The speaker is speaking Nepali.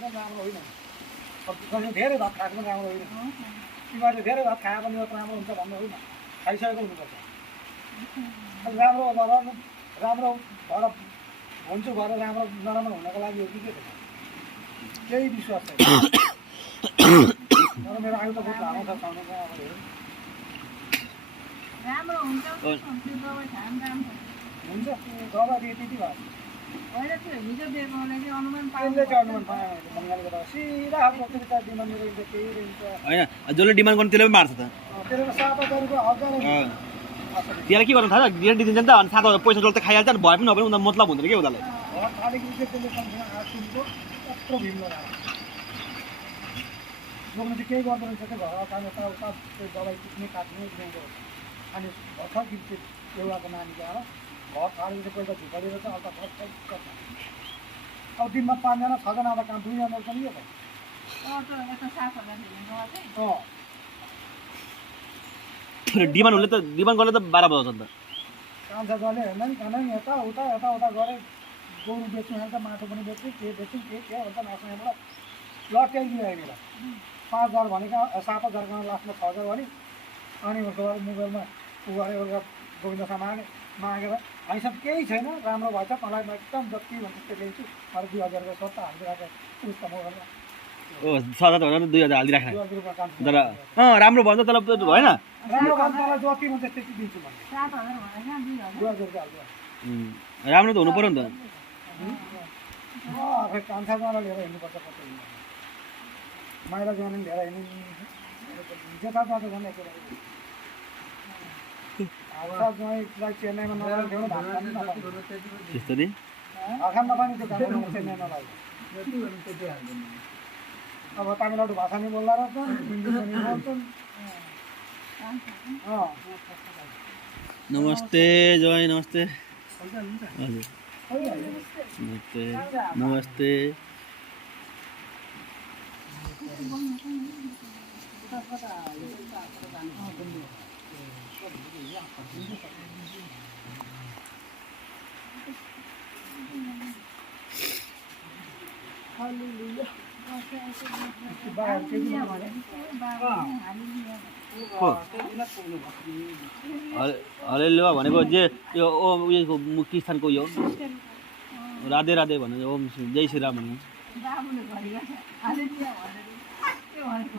पनि राम्रो होइन। अब धेरै भात खाएको पनि राम्रो होइन। तिमीहरूले धेरै भात खायो भने मात्र राम्रो हुन्छ भन्ने होइन, खाइसकेको हुनुपर्छ। राम्रो राम्रो भएर भन्छु भएर राम्रो नराम्रो हुनको लागि हो कि के छ, केही विश्वास छैन। तर मेरो आयु त बहुत लामो छ, खाउनु चाहिँ अब हेरौँ राम्रो हुन्छ त्यो दबाई खान राम्रो हुन्छ। दबाई दिए त्यति भयो। होइन त्यो हिजो दिएकोले चाहिँ अनुमान त्यसले चाहिँ अनुमान पाएँ मैले बङ्गालीबाट सिधा आफ्नो कविता डिमान्ड रहेछ, केही रहेछ होइन जसले डिमान्ड गर्नु त्यसले पनि मार्छ त। त्यसले 7,000 रुपियाँ 1000 त्यसलाई के गर्नु थाहा छ, ग्यारेन्टी दिन्छ नि त। अनि 7,000 पैसा जसले त खाइहाल्छ नि, भए पनि नभए उनीहरू मतलब हुँदैन कि उनीहरूलाई। घर थालेको चाहिँ त्यसले कमसेकम 8 दिनको यत्रो भिड लगाएर लोग्नु चाहिँ केही गर्दो रहेछ, त्यो घर काट्ने यताउता त्यो दबाई टिप्ने काट्ने दिएको अनि भर्खर कि एउटाको नानीको आएर घर थालेको चाहिँ पैसा झुकालेर चाहिँ अन्त फर्स्ट अब दिनमा 5 जना 6 जना आउँदा काम 2 जना पनि के त यता 7,000 दिने गयो चाहिँ डिमान्ड हुने त डिमान्ड गर्ने त 12 बजाउँछ नि त। काम छ गर्ने हेर्दा नि खाना नि यताउता गरे गोरु बेच्नु आउँछ, माटो पनि बेच्छु, के बेच्छु के भन्छ नाच्नेबाट लट्याइ दिइरहेको 5,000 भनेको 7,000 लास्टमा 6,000 भने अनि उसको बाद मोबाइलमा उ गरेर गोविन्दसँग मागेर हामीसँग केही छैन, राम्रो भएछ तँलाई म एकदम जति भन्छ त्यो ल्याउँछु, अरू 2,000 रुपियाँ सट्टा हालिदिरहेको उस त मोबाइलमा ओ 7,000 भनेर 2,000 हालिराखेको 2,000 रुपियाँ काम तर राम्रो भन्छ त्यसलाई होइन। राम्रो काम तँलाई जति भन्छ त्यति दिन्छु भने 7,000 भनेको 2,000 2,000 रुपियाँ हाल्छु। राम्रो त हुनु पऱ्यो नि त। खै कान्छा जाँदा लिएर हिँड्नुपर्छ कतै माइला जाने पनि लिएर हिँड्नु जेठा जाँदा जाने ज्वाइँलाई चेन्नईमा नगरेर ल्याउनु भात खानु नपाउने त्यस्तो नि भात खानु नपाउने त्यो काम चेन्नईमा लाग्यो। अब तमिलनाडु भाषा नि बोल्दा रहेछ, हिन्दी पनि बोल्छन्। नमस्ते जय नमस्ते हजुर नमस्ते नमस्ते। हलेलुया भनेको जे यो उयोको किस्तानको यो राधे राधे भने ओम जय श्री राम भने बाबुले भनेको हालेलुया भनेर के भनेको